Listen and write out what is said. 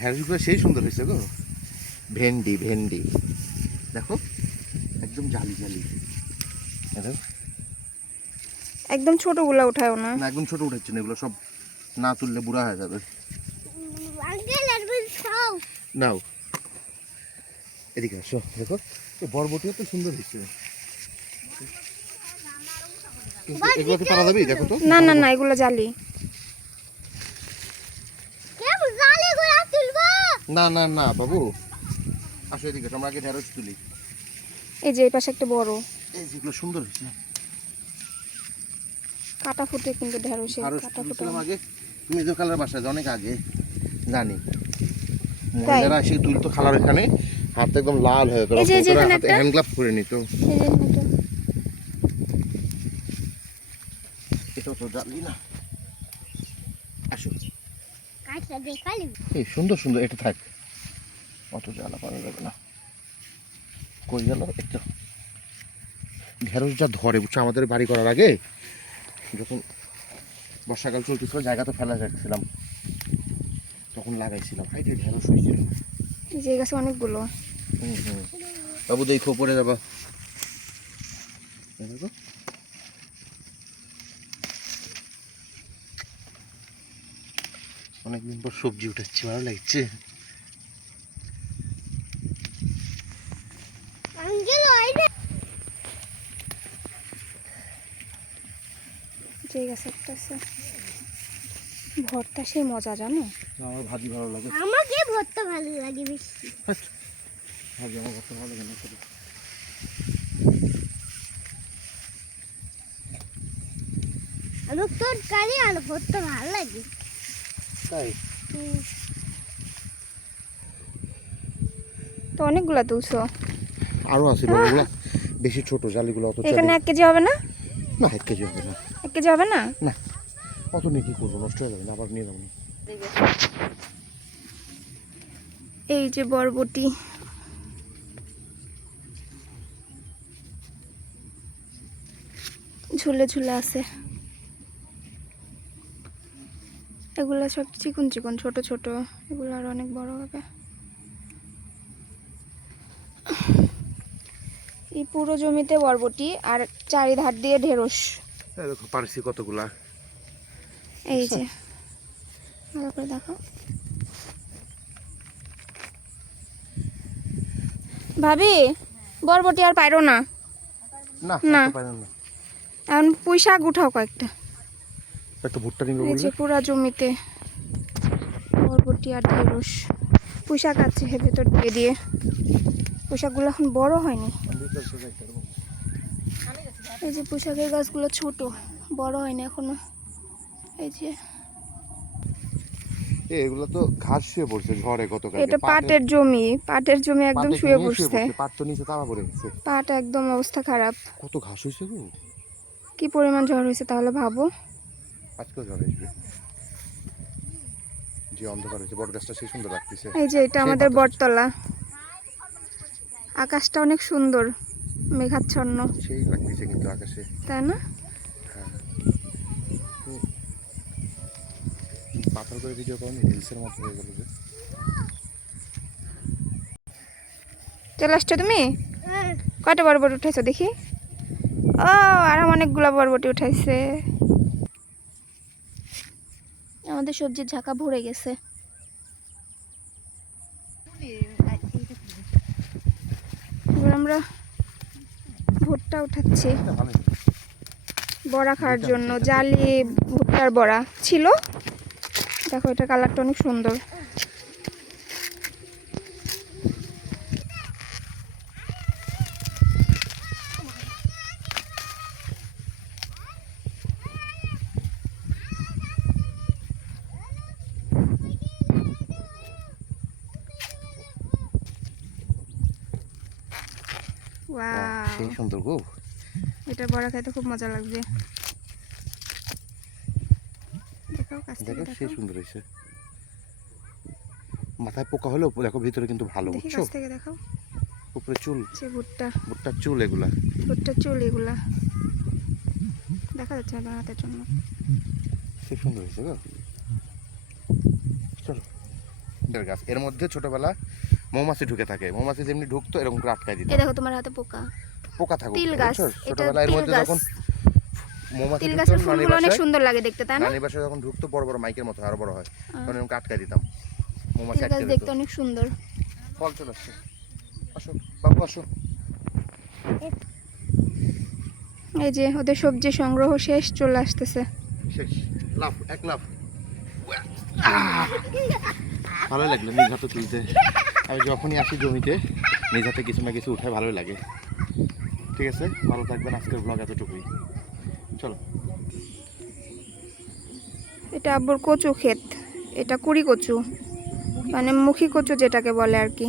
ঢেঁড়সগুলো সেই সুন্দর হয়েছে গো। ভেন্ডি ভেন্ডি দেখো একদম জালি জালি। একদম ছোটগুলো উঠায়ও না। না একদম ছোট উঠাচ্ছে না, এগুলো সব না তুললে বুড়া হয়ে যাবে। নাও এদিকে আসো, দেখো বরবটিও তো সুন্দর হয়েছে। এগুলো কি পারা যাবে? দেখো তো। না না না, এগুলো জালি। না না না বাবু, আসো এদিকে, আমরা আগে ঢেঁড়স তুলি। এই যে এই পাশে একটা বড়, এই যেগুলো সুন্দর হয়েছে। কাটা ফুটে কিন্তু ঢেঁড়সে কাটা ফুটে আগে মেজো কালার বাসায় অনেক আগে জানি, মহিলারা এসে তুলতো খালার এখানে, হাত একদম লাল হয়ে গেল, হ্যান্ড গ্লাভ করে নিত। এটা তো জানি না। আসো এই সুন্দর সুন্দর, এটা থাক, অত জ্বালা পাওয়া যাবে না। কই গেল? একটু ঢেঁড়স যা ধরে বুঝছো, আমাদের বাড়ি করার আগে যখন বর্ষাকাল চলতেছিল জায়গা তো ফেলা রাখছিলাম, তখন লাগাইছিলাম। হাইটে ঢেঁড়স হয়েছিল, এই গাছে অনেকগুলো। বাবু দেখো পড়ে যাবা। অনেকদিন পর সবজি উঠাচ্ছি, ভালো লাগছে। যে গাছ একটা আছে ভর্তা, সেই মজা জানো। আমার ভাজি ভালো লাগে, আমাকে ভর্তা ভালো লাগে বেশি। ভাজি আমার ভর্তা ভালো লাগে না। আমার তরকারি আর ভর্তা ভালো লাগে। তাই তো অনেকগুলা তুলছো। আরো আছে ওগুলো বেশি ছোট, জালিগুলো অত এখানে 1 কেজি হবে না? না 1 কেজি হবে না। 1 কেজি হবে না? না অত নিয়ে কি করবো, নষ্ট হয়ে যাবে না, আবার নিয়ে যাবো। এই যে বরবটি, ঝুলে ঝুলে আছে। এগুলা সব চিকন চিকন ছোট ছোট, এগুলো আর অনেক বড় হবে। এই পুরো জমিতে বরবটি আর চারিধার দিয়ে ঢেঁড়স। দেখো পারছি কতগুলা। এই যে ভালো করে দেখো ভাবি, বরবটি আর পাইরো না। না না পারেন না, এখন পুঁই শাক উঠাও কয়েকটা। একটা ভুট্টা নিবে এই যে বললে। পুরা জমিতে বরবটি আর ঢেঁড়স। পুঁই শাক আছে ভেতর দিয়ে দিয়ে, পুঁই শাকগুলো এখন বড় হয়নি। এই যে পুঁই শাকের গাছগুলো ছোট, বড় হয়নি এখনো। এই যে এগুলো তো ঘাস শুয়ে পড়ছে ঝড়ে গতকাল। এটা পাটের জমি, পাটের জমি একদম শুয়ে পড়ছে। পাট তো নিচে চাপা পড়ে গেছে, পাট একদম অবস্থা খারাপ। কত ঘাস হয়েছে গো। কি পরিমাণ ঝড় হয়েছে তাহলে ভাবো। আজকেও ঝড় আসবে, যে অন্ধকার হয়েছে। বট গাছটা সেই সুন্দর লাগতেছে। এই যে এটা আমাদের বটতলা, আকাশটা অনেক সুন্দর মেঘাচ্ছন্ন, সেই লাগতেছে কিন্তু আকাশে, তাই না? পাথর করে ভিডিও করনি, রিলসের মতো হয়ে গেল যে। চলে আসছো তুমি? কয়টা বরবটি উঠাইছো দেখি? ও আরো অনেকগুলো বরবটি উঠাইছে। আমাদের সবজির ঝাঁকা ভরে গেছে। এবার আমরা ভুট্টা উঠাচ্ছি বড়া খাওয়ার জন্য। জালি ভুট্টার বড়া ছিল, দেখো এটা কালারটা অনেক সুন্দর। সেই সুন্দর গো, এটা বড়া খাইতে খুব মজা লাগবে। দেখো সেই সুন্দর হয়েছে। মাথায় পোকা হলেও দেখো ভিতরে কিন্তু ভালো, বুঝছো? দেখো উপরে চুল, ভুট্টা, ভুট্টার চুল, এগুলা ভুট্টার চুল, এগুলা দেখা যাচ্ছে না হাতের জন্য। সেই সুন্দর হয়েছে গো। চলো এর গাছ, এর মধ্যে ছোটবেলা মৌমাছি ঢুকে থাকে, মৌমাছি যেমনি ঢুকতো এরকম করে আটকায় দিত। এই দেখো তোমার হাতে পোকা। পোকা থাকুক, তিল গাছ, বুঝছো? এটা ছোটবেলা এর তিল মধ্যে গাছ। যখন মৌমাছি তিল ঢুকতো গাছের নানি ফুলগুলো অনেক বাসায়, সুন্দর লাগে দেখতে, তাই না? নানি বাসায় যখন ঢুকতো বড় বড় মাইকের মতো আরো বড় হয়, তখন এরকম আটকায় দিতাম, মৌমাছি তিল গাছ আটকে দিত। দেখতে অনেক সুন্দর। ফল চলে আসছে, আসো বাবু আসো। এই যে ওদের সবজি সংগ্রহ শেষ, চলে আসতেছে। শেষ, লাফ, এক লাফ। ভালো লাগলো নিজ হাতে তুলতে। আমি যখনই আসি জমিতে নিজ হাতে কিছু না কিছু উঠায় ভালোই লাগে। ঠিক আছে, ভালো থাকবেন, আজকের ব্লগ এতটুকুই, চলো। এটা আব্বুর কচু ক্ষেত, এটা কুড়ি কচু, মানে মুখী কচু যেটাকে বলে আর কি।